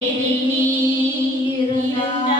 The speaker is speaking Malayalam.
Baby, you